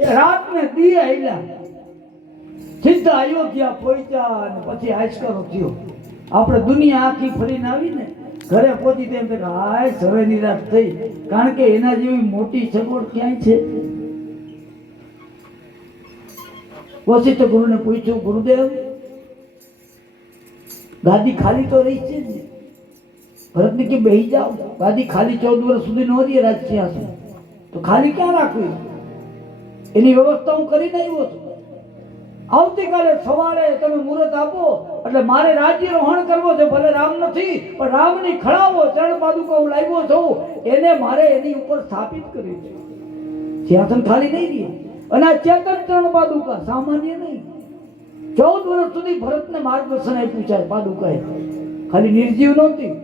રાત ને દી આયલા સીધા અયોધ્યા પહોંચ્યા અને પછી આશ્કરો થયો. આપણે દુનિયા આખી ફરીને આવીને ઘરે પહોંચી તેમ કે હાય હવે નિરાશ થઈ, કારણ કે એના જેવી મોટી સગવડ ક્યાંય છે? વશિષ્ઠ ગુરુને પૂછ્યું, ગુરુદેવ ગાદી ખાલી તો રહી છે ને? ભરતને કે બેહી જાઓ, ગાદી ખાલી 14 વર્ષ સુધી ન રહી રાજસિંહાસન, તો ખાલી ક્યાં રાખવી? એની વ્યવસ્થા હું કરીને આવ્યો છું. આવતીકાલે સવારે તમે મુહૂર્ત આપો એટલે મારે રાજ્યરોહણ કરવો છે. ભલે રામ નથી પણ રામની ખડાવો ચરણ પાદુકા હું લાવ્યો છું, એને મારે એની ઉપર સ્થાપિત કરવી છે. સિંહાસન ખાલી નહીં રહે. અને આ ચેતન ચરણ પાદુકા સામાન્ય નહીં. 14 વર્ષ સુધી ભરતને માર્ગદર્શન આપ્યું છે પાદુકાએ, ખાલી નિર્જીવ નહોતી.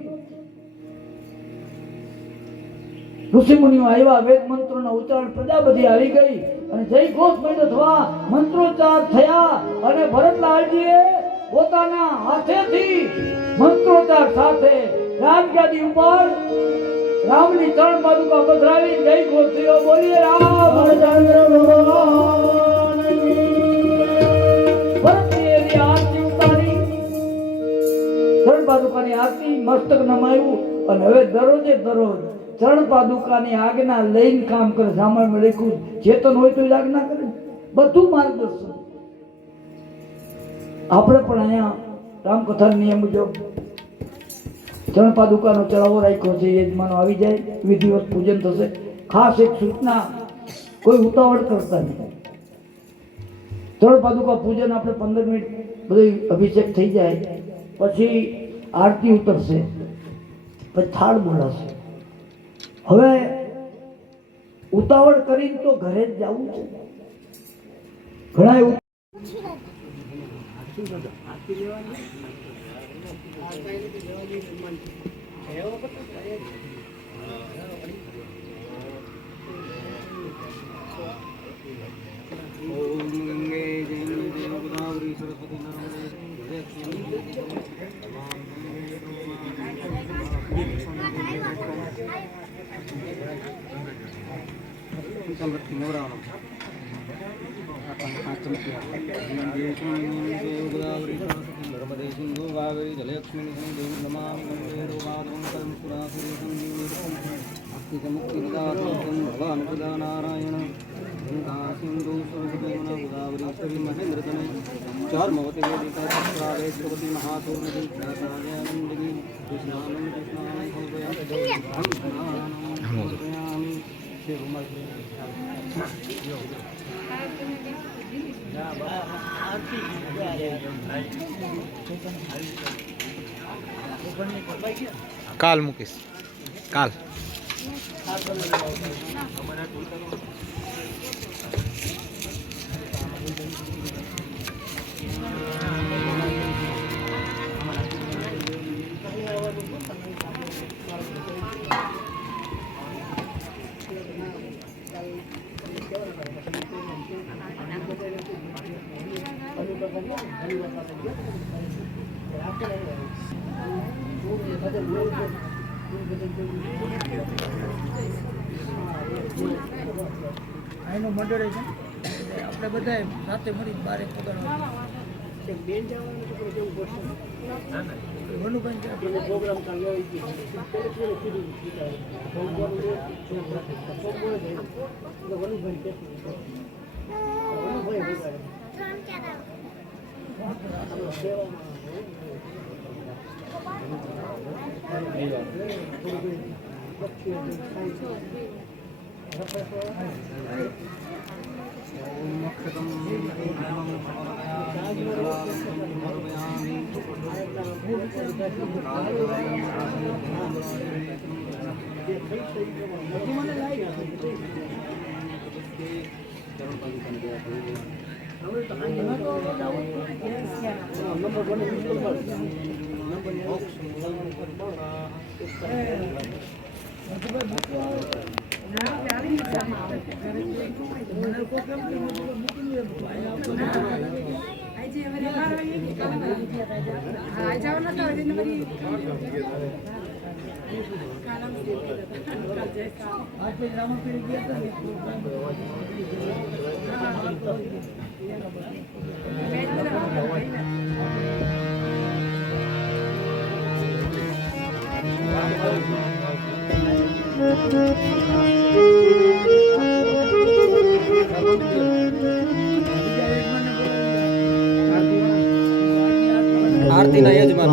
ઋષિ મુનિઓ આવ્યા, વેદ મંત્રોના ઉચ્ચારણ, પ્રજા બધી આવી ગઈ અને જય ઘોષ માંડ્યો થવા, મંત્રોચ્ચાર થયા અને ભરતલાલજીએ પોતાના હાથેથી મંત્રોચ્ચાર સાથે રાજગાદી ઉપર રામની ચરણ પાદુકા પધરાવી જય ઘોષ થયો. બોલીએ રામચંદ્ર ભગવાન કી. ભરતની એની આરતી ઉતારી, ચરણ પાદુકાની આરતી, મસ્તક નમાયું અને હવે દરરોજે દરરોજ ચરણ પાદુકાની આજ્ઞા લઈને કામ કરે. સામાનમાં લખ્યું ચેતન હોય તો આજ્ઞા કરે, બધું માર્ગદર્શન. આપણે પણ અહીંયા રામકથાના નિયમ મુજબ ચરણ પાદુકાનો ચડાવો રાખ્યો છે. યજમાનો આવી જાય, વિધિવત પૂજન થશે. ખાસ એક સૂચના, કોઈ ઉતાવળ કરતા નહીં. ચરણ પાદુકા પૂજન આપણે 15 મિનિટ બધું અભિષેક થઈ જાય પછી આરતી ઉતરશે, પછી થાળ બોલાશે. હવે ઉતાવળ કરીને તો ઘરે જ જવું છે. ઘણા એવું કાલ મૂકીશ. કાલ આનો મંડળ છે. આપણે બધા સાથે મળી બારે પગાડવા બેન જવાનું તો કેવું પડશે. પ્રોગ્રામ ચાલ્યો આરતીના યજમાન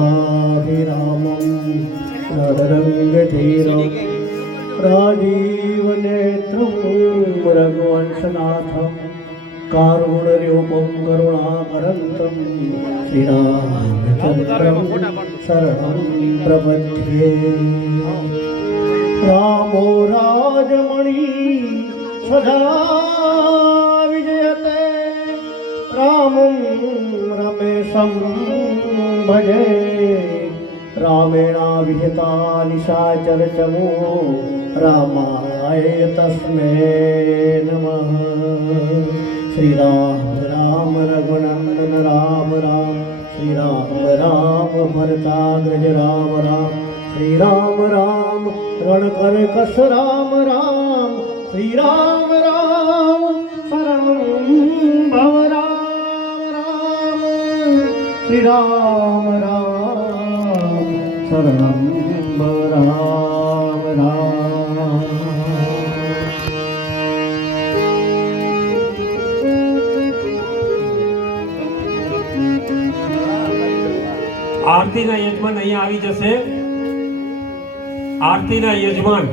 રાજીવનેત્રમ રઘુવંશનાથમ કારુણ્યરૂપમ કરુણાકરંતમ શ્રીરામચંદ્રમ શરણં પ્રપદ્યે. રામો રાજમણી સદા વિજયતે રામં રમેશં ભજે. રામેણાવિહિતા નિશાચરચમો રામાય તસ્મે નમઃ. શ્રી રામ રામ રઘુનંદન રામ રામ શ્રી રામ રામ ભરતાગ્રજ રામ રામ શ્રી રામ રામ રણકરકસ રામ રામ શ્રી રામ રામ શરણં ભવ રામ રામ શ્રી રામ રામ શરણં ભવ રામ રામ. આરતીના યજમાન અહીંયા આવી જશે. આરતીના યજમાન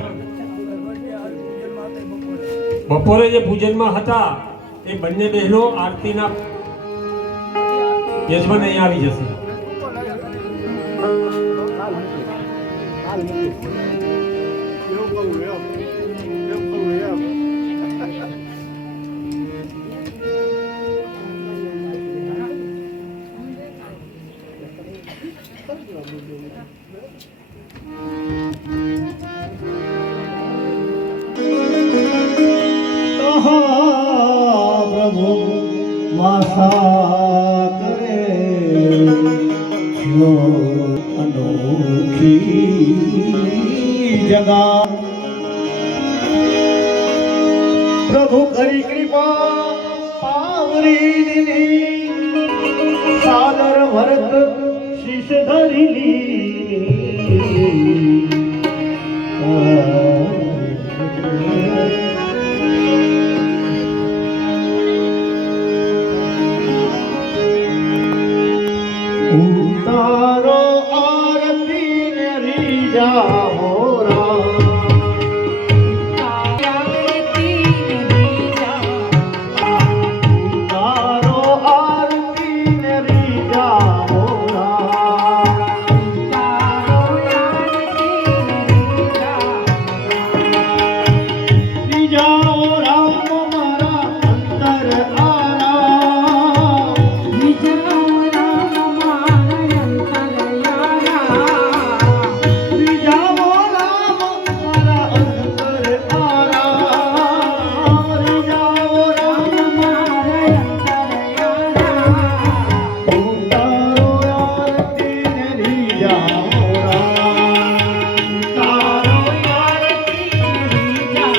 બપોરે જે પૂજનમાં હતા એ બંને બહેનો આરતીના યજમાન અહીંયા આવી જશે. પ્રભુ વાસા કરે જો અનોખી જગા. પ્રભુ કરી કૃપા પાવરી દીની સાદર ભરત શીશ ધરી ઉતારો આરતી ને રીજાઓ ઉતારો આરતી ને રીજાઓ રીજાઓ રામ મારા અંતર આરા રીજાઓ રામ મારા અંતર આરા રીજાઓ રામ ઉતારો આરતી ને રીજાઓ ઉતારો આરતી ને રીજાઓ.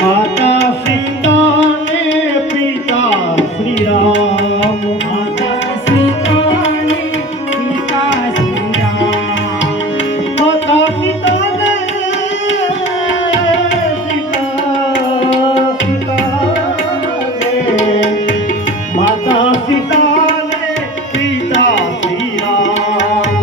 માતા સીતા ને પિતા શ્રી રામ. માતા સીતા ને પિતા શ્રી રામ. માતા સીતા ને માતા સીતા ને પિતા શ્રી રામ.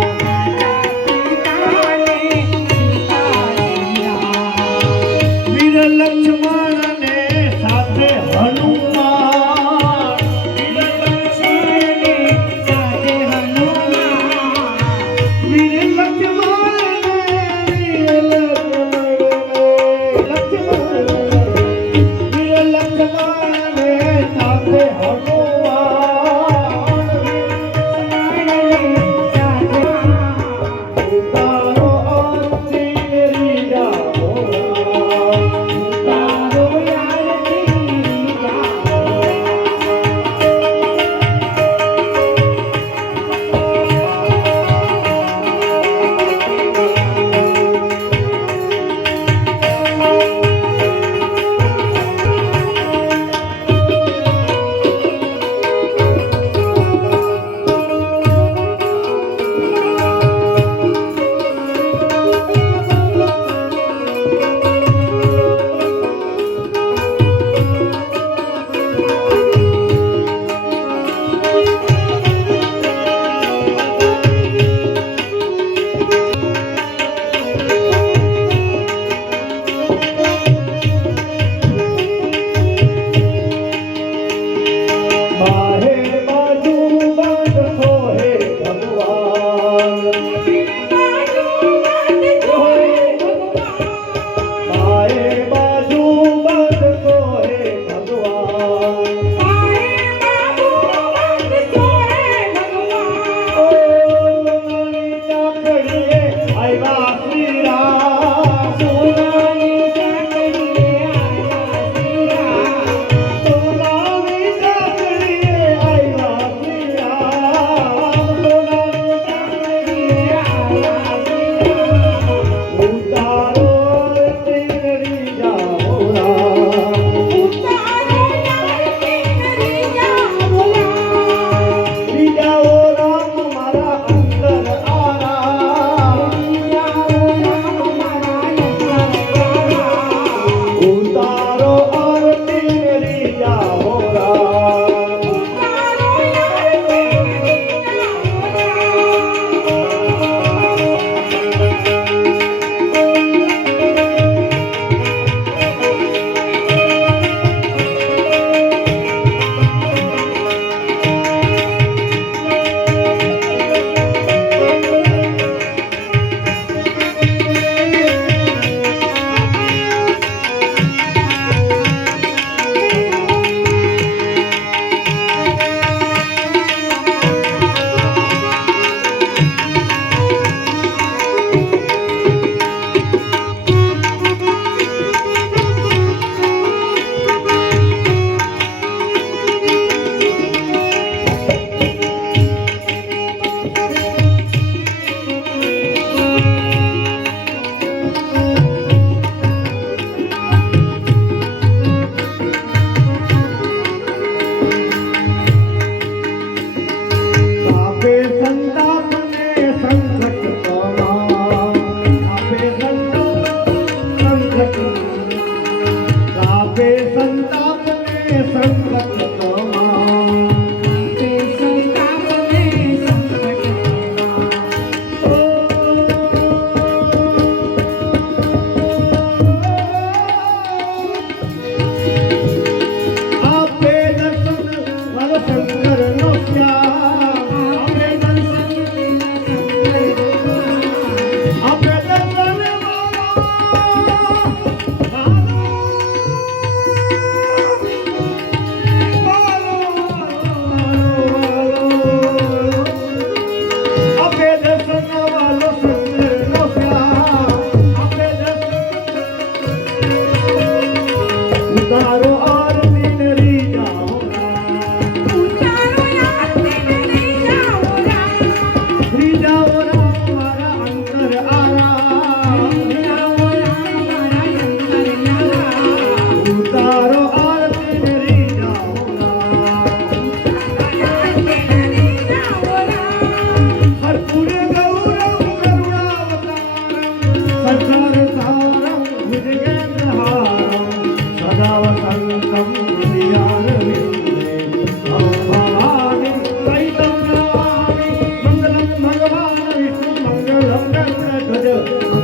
વીર લક્ષ્મણ ને સાથે હનુમાન. વીર લક્ષ્મણ ને સાથે હનુમાન. વીર લક્ષ્મણ ને વીર લક્ષ્મણ વીર લક્ષ્મણ ને સાથે હનુમાન. ઉતારો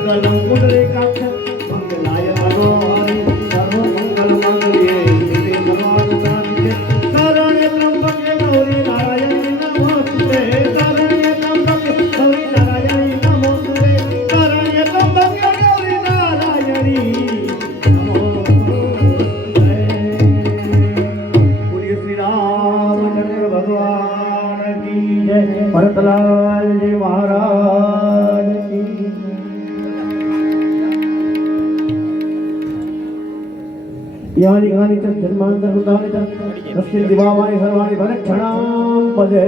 મંગલમ પુંડરીકાક્ષ મંગલાય તનોહરિ સર્વમંગલ માંગલ્યે શિવે સર્વાર્થસાધિકે શરણ્ય ત્રંબકે ગૌરી નારાયણી નમોસ્તુતે શરણ્ય ત્રંબકે ગૌરી નારાયણી નમોસ્તુતે શરણ્ય ત્રંબકે ગૌરી નારાયણી નમોસ્તુતે બોલીએ શ્રી રામચંદ્ર ભગવાન કી જય ભરતલાલજી મહારાજ કી જય। यानि कानि च जन्मान्तरकृतानि च तस्मिन् दिवावानि सर्वाणि भरक्षणां पदे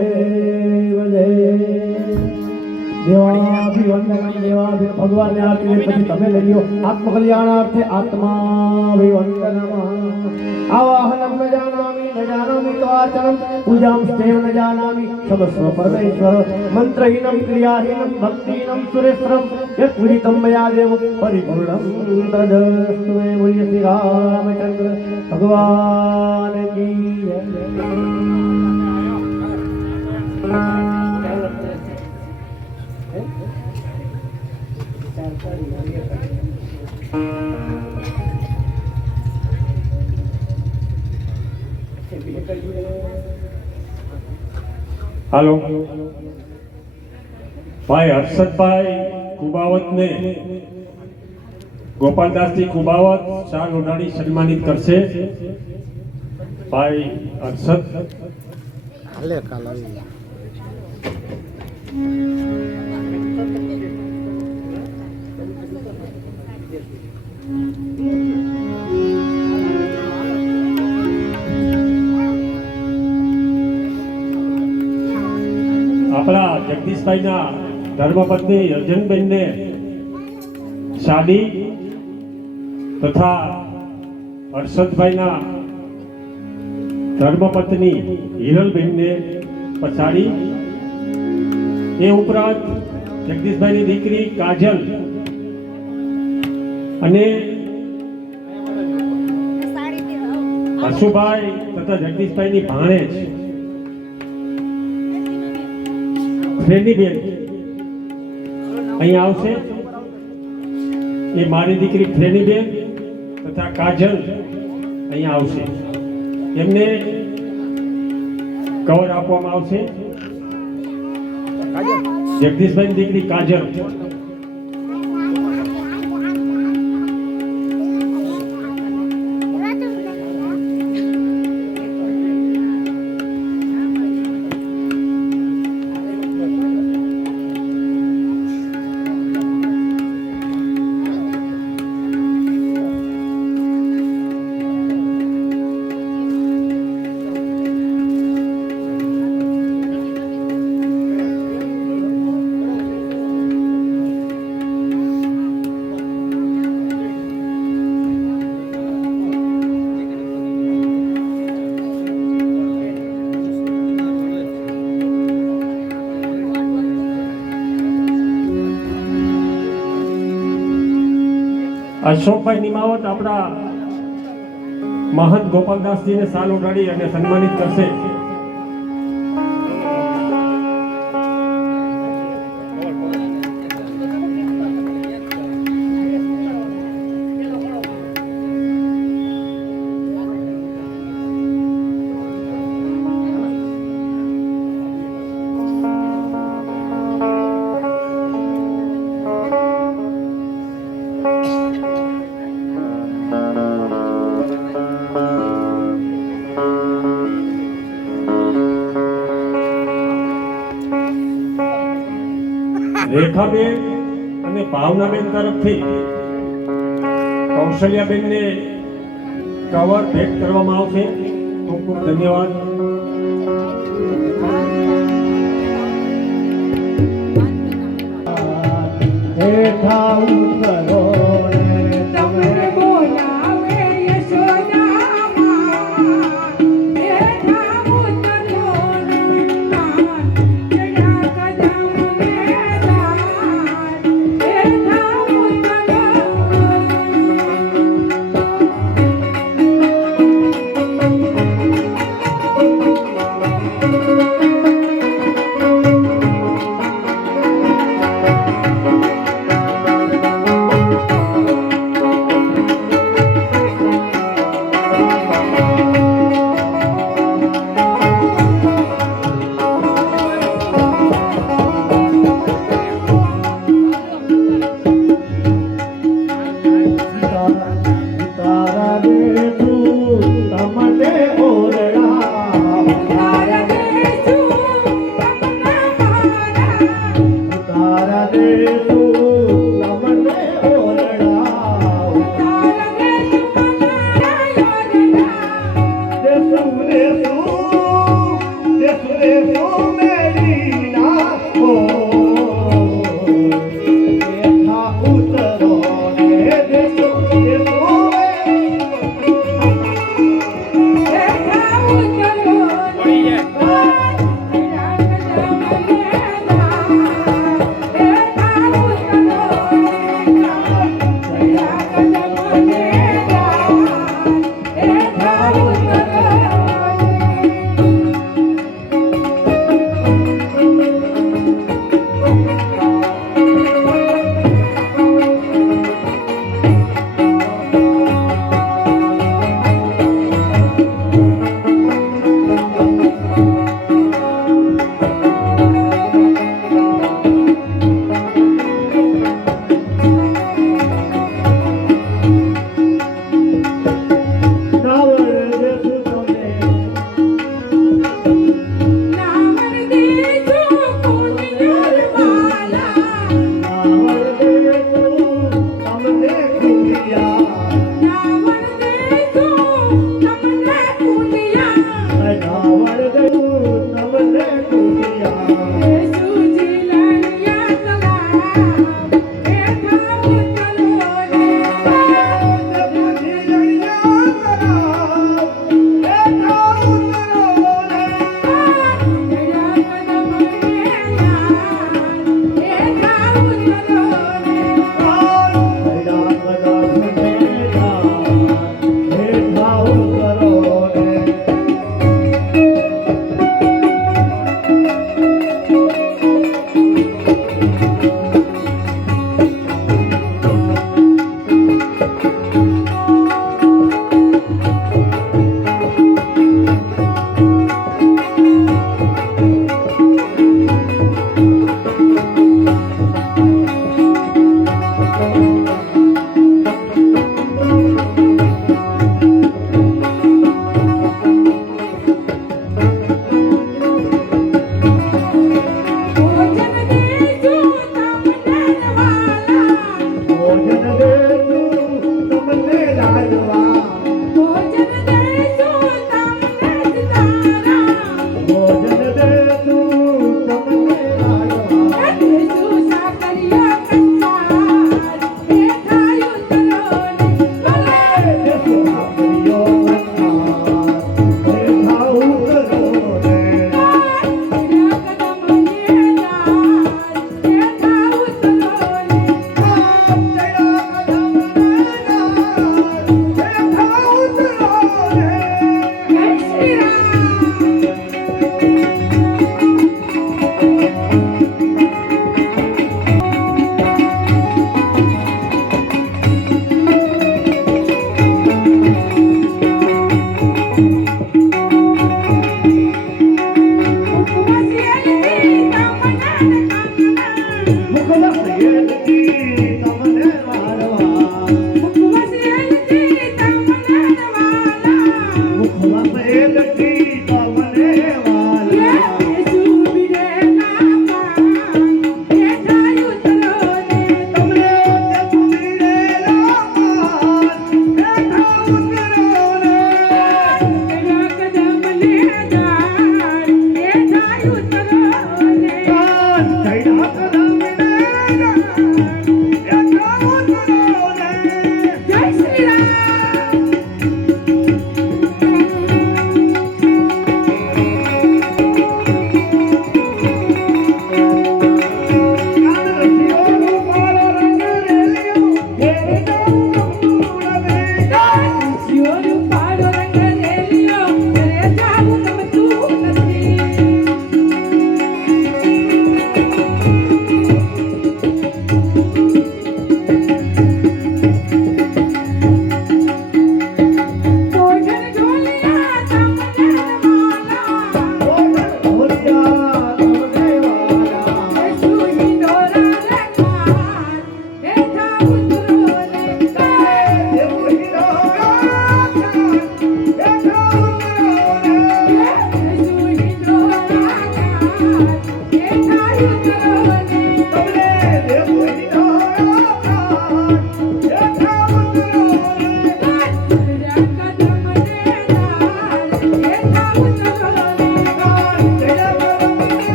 वदे देवाभिवन्दनं देवाभि भगवान ने आरती લે પછી તમે લઈ લ્યો આત્મકલ્યાણાર્થે આત્માભિવંદનમ આવાહનમ ન જાનામિ તવાચનમ પૂજાં સ્તેવ ન જાનામિ સમસ્વ પરમેશ્વર મંત્રહીનમ ક્રિયાહીનમ ભક્તિહીનમ સુરેશ્વરમ યત પૂજિતમ મયા દેવ પરિપૂર્ણમ તદસ્તુ મે બોલીએ શ્રી રામચંદ્ર ભગવાન કી જય। હાલો ભાઈ હર્ષદભાઈ કુબાવતને ગોપાલદાસજી કુબાવત શાલ ઓઢાડી સન્માનિત કરશે ભાઈ હર્ષદ આપણા જગદીશભાઈના ધર્મપત્ની અર્જનબેનને શાદી તથા હર્ષદભાઈના ધર્મપત્ની હિરલબેનને પછાડી એ ઉપરાંત જગદીશભાઈની દીકરી કાજલ અને હર્ષુભાઈ તથા જગદીશભાઈની ભાણેજ ફ્રેન્ડીબેન અહીંયા આવશે। એ મારી દીકરી ફ્રેન્ડીબેન તથા કાજલ અહીંયા આવશે। એમને કવર આપવામાં આવશે। જગદીશભાઈની દીકરી કાજલ અશોકભાઈ નિમાવત આપણા મહંત ગોપાલદાસજીને શાલ ઓઢાડી અને સન્માનિત કરશે। રેખાબેન અને ભાવનાબેન તરફથી કૌશલ્યાબેનને કવર ભેટ કરવામાં આવશે। ખૂબ ખૂબ ધન્યવાદ। હેઠા ઉતરો તમને બોલાવે યશોદામાં બેઠા ઉતરો જયા કદમ મેદાન બેઠા ઉતરો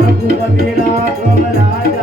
રઘુપતિ રાઘવ રાજા